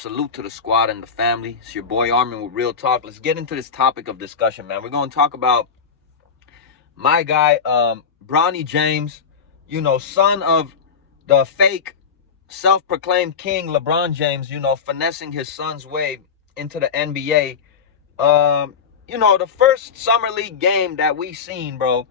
Salute to the squad and the family. It's your boy Armin with Real Talk. Let's get into this topic of discussion, man. We're going to talk about my guy, Bronny James, son of the fake self-proclaimed king LeBron James, finessing his son's way into the NBA. The first summer league game that we seen, bro,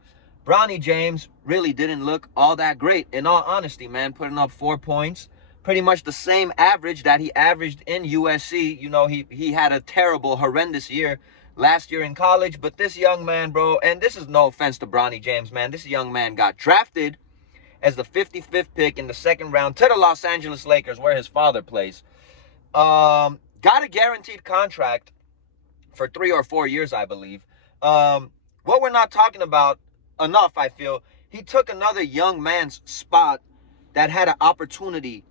Bronny James really didn't look all that great. In all honesty, man, putting up 4 points, pretty much the same average that he averaged in USC. He had a terrible, horrendous year last year in college. But this young man, bro, and this is no offense to Bronny James, man, this young man got drafted as the 55th pick in the second round to the Los Angeles Lakers, where his father plays. Got a guaranteed contract for 3 or 4 years, I believe. What we're not talking about enough, I feel, he took another young man's spot that had an opportunity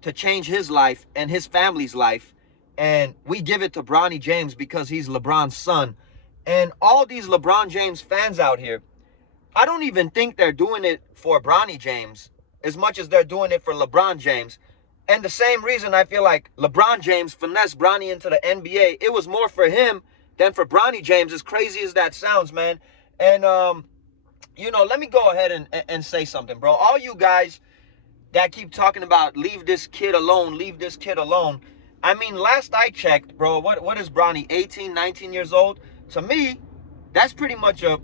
to change his life and his family's life, and we give it to Bronny James because he's LeBron's son. And all these LeBron James fans out here, I don't even think they're doing it for Bronny James as much as they're doing it for LeBron James. And the same reason I feel like LeBron James finessed Bronny into the NBA, it was more for him than for Bronny James, as crazy as that sounds, man. And, let me go ahead and say something, bro. All you guys that keep talking about leave this kid alone, leave this kid alone. I mean, last I checked, bro, what is Bronny, 18, 19 years old? To me, that's pretty much a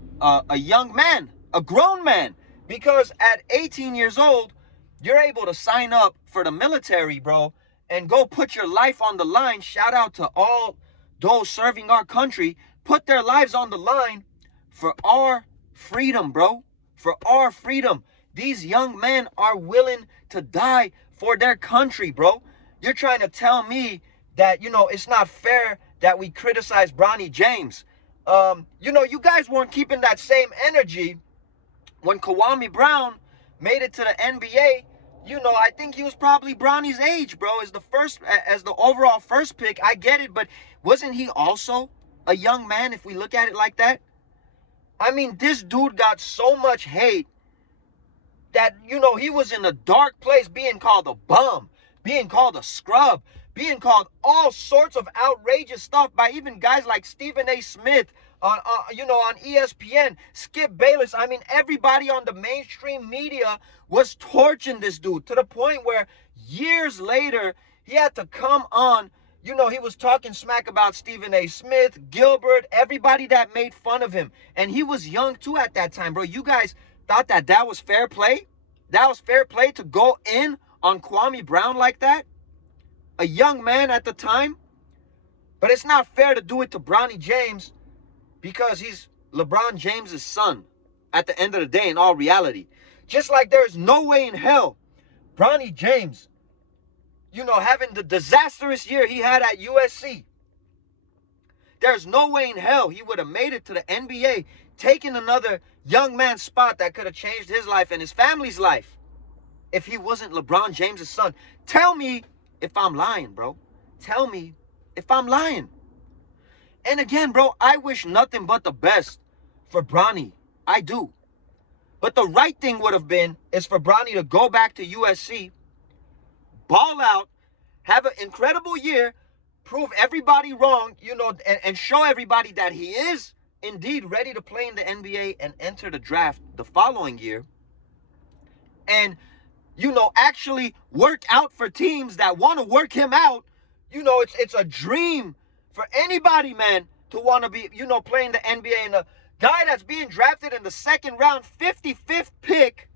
young man, a grown man. Because at 18 years old, you're able to sign up for the military, bro, and go put your life on the line. Shout out to all those serving our country. Put their lives on the line for our freedom, bro. For our freedom. These young men are willing to die for their country, bro. You're trying to tell me that, it's not fair that we criticize Bronny James. You guys weren't keeping that same energy when Kwame Brown made it to the NBA. I think he was probably Bronny's age, bro, as the overall first pick. I get it, but wasn't he also a young man if we look at it like that? I mean, this dude got so much hate that, he was in a dark place, being called a bum, being called a scrub, being called all sorts of outrageous stuff by even guys like Stephen A. Smith on ESPN, Skip Bayless. I mean, everybody on the mainstream media was torching this dude to the point where years later, he had to come on. He was talking smack about Stephen A. Smith, Gilbert, everybody that made fun of him. And he was young too at that time, bro. You guys thought that was fair play? That was fair play to go in on Kwame Brown like that? A young man at the time? But it's not fair to do it to Bronny James because he's LeBron James's son at the end of the day, in all reality. Just like there's no way in hell Bronny James, having the disastrous year he had at USC, there's no way in hell he would have made it to the NBA, taking another young man's spot that could have changed his life and his family's life if he wasn't LeBron James's son. Tell me if I'm lying, bro. Tell me if I'm lying. And again, bro, I wish nothing but the best for Bronny. I do. But the right thing would have been is for Bronny to go back to USC, ball out, have an incredible year, prove everybody wrong, and show everybody that he is indeed ready to play in the NBA and enter the draft the following year. And, actually work out for teams that want to work him out. It's a dream for anybody, man, to want to be, playing the NBA. And a guy that's being drafted in the second round, 55th pick,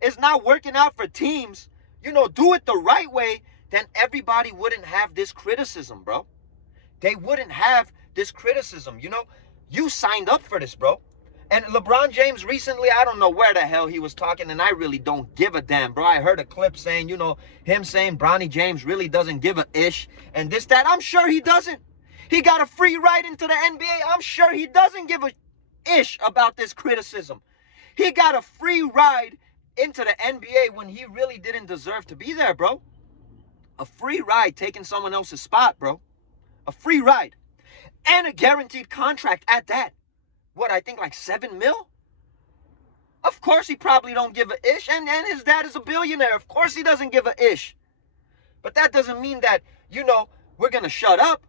is not working out for teams. Do it the right way, then everybody wouldn't have this criticism, bro. They wouldn't have this criticism. You signed up for this, bro. And LeBron James recently, I don't know where the hell he was talking, and I really don't give a damn, bro. I heard a clip saying, him saying Bronny James really doesn't give a ish and this, that. I'm sure he doesn't. He got a free ride into the NBA. I'm sure he doesn't give a ish about this criticism. He got a free ride into the NBA when he really didn't deserve to be there, bro. A free ride taking someone else's spot, bro. A free ride. And a guaranteed contract at that. What, I think like $7 million? Of course he probably don't give a ish. And his dad is a billionaire. Of course he doesn't give a ish. But that doesn't mean that, we're going to shut up.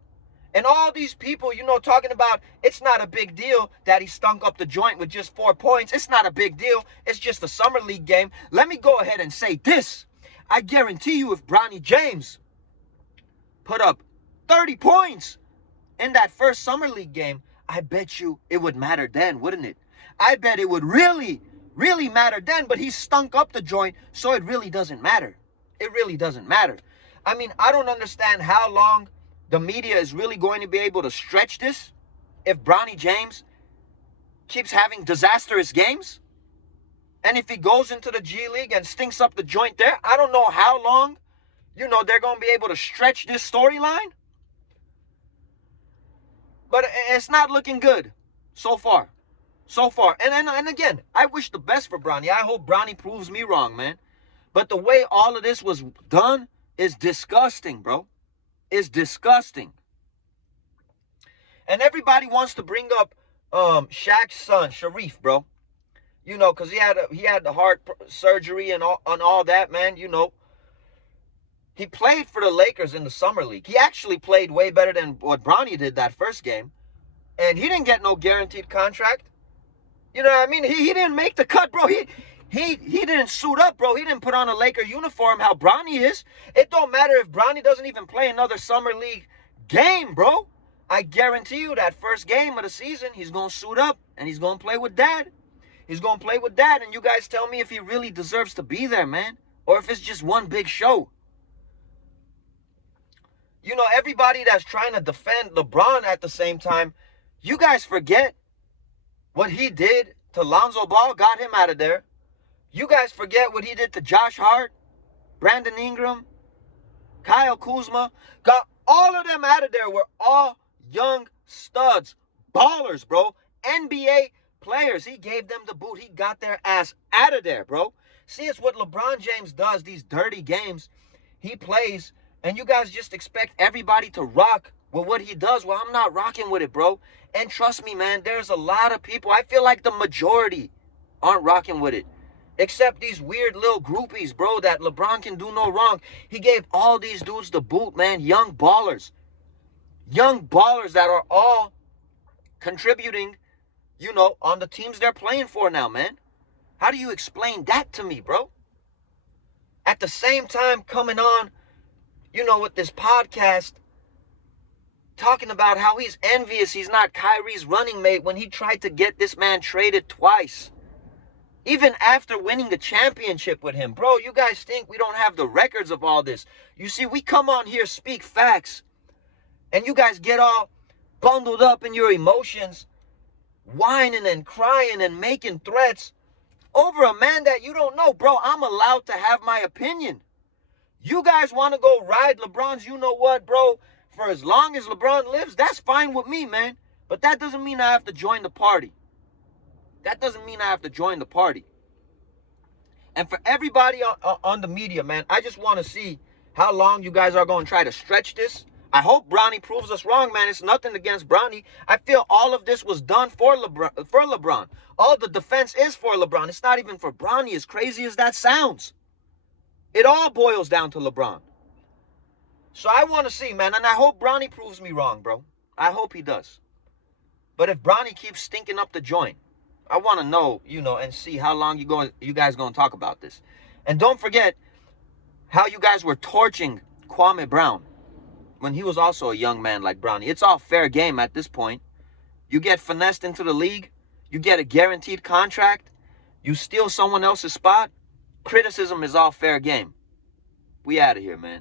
And all these people, you know, talking about it's not a big deal that he stunk up the joint with just 4 points. It's not a big deal. It's just a summer league game. Let me go ahead and say this. I guarantee you if Bronny James put up 30 points in that first summer league game, I bet you it would matter then, wouldn't it? I bet it would really, really matter then, but he stunk up the joint, so it really doesn't matter. It really doesn't matter. I mean, I don't understand how long the media is really going to be able to stretch this if Bronny James keeps having disastrous games. And if he goes into the G League and stinks up the joint there, I don't know how long, you know, they're going to be able to stretch this storyline. But it's not looking good so far. So far. And again, I wish the best for Bronny. I hope Bronny proves me wrong, man. But the way all of this was done is disgusting, bro. Is disgusting. And everybody wants to bring up Shaq's son, Sharif, bro. You know, because he had the heart surgery and all that, man. You know, he played for the Lakers in the summer league. He actually played way better than what Bronny did that first game. And he didn't get no guaranteed contract. You know what I mean? He didn't make the cut, bro. He didn't suit up, bro. He didn't put on a Laker uniform how Bronny is. It don't matter if Bronny doesn't even play another summer league game, bro. I guarantee you that first game of the season, he's going to suit up and he's going to play with dad. He's going to play with dad. And you guys tell me if he really deserves to be there, man. Or if it's just one big show. You know, everybody that's trying to defend LeBron at the same time, you guys forget what he did to Lonzo Ball, got him out of there. You guys forget what he did to Josh Hart, Brandon Ingram, Kyle Kuzma. Got all of them out of there. Were all young studs, ballers, bro. NBA players. He gave them the boot. He got their ass out of there, bro. See, it's what LeBron James does, these dirty games he plays, and you guys just expect everybody to rock with what he does. Well, I'm not rocking with it, bro. And trust me, man, there's a lot of people. I feel like the majority aren't rocking with it. Except these weird little groupies, bro, that LeBron can do no wrong. He gave all these dudes the boot, man. Young ballers. Young ballers that are all contributing, you know, on the teams they're playing for now, man. How do you explain that to me, bro? At the same time coming on, you know, with this podcast, talking about how he's envious he's not Kyrie's running mate when he tried to get this man traded twice. Even after winning the championship with him. Bro, you guys think we don't have the records of all this. You see, we come on here, speak facts, and you guys get all bundled up in your emotions, whining and crying and making threats over a man that you don't know. Bro, I'm allowed to have my opinion. You guys want to go ride LeBron's you-know-what, bro, for as long as LeBron lives, that's fine with me, man. But that doesn't mean I have to join the party. That doesn't mean I have to join the party. And for everybody on the media, man, I just want to see how long you guys are going to try to stretch this. I hope Bronny proves us wrong, man. It's nothing against Bronny. I feel all of this was done for LeBron. All the defense is for LeBron. It's not even for Bronny, as crazy as that sounds. It all boils down to LeBron. So I want to see, man, and I hope Bronny proves me wrong, bro. I hope he does. But if Bronny keeps stinking up the joint, I want to know, you know, and see how long you guys going to talk about this. And don't forget how you guys were torching Kwame Brown when he was also a young man like Bronny. It's all fair game at this point. You get finessed into the league. You get a guaranteed contract. You steal someone else's spot. Criticism is all fair game. We out of here, man.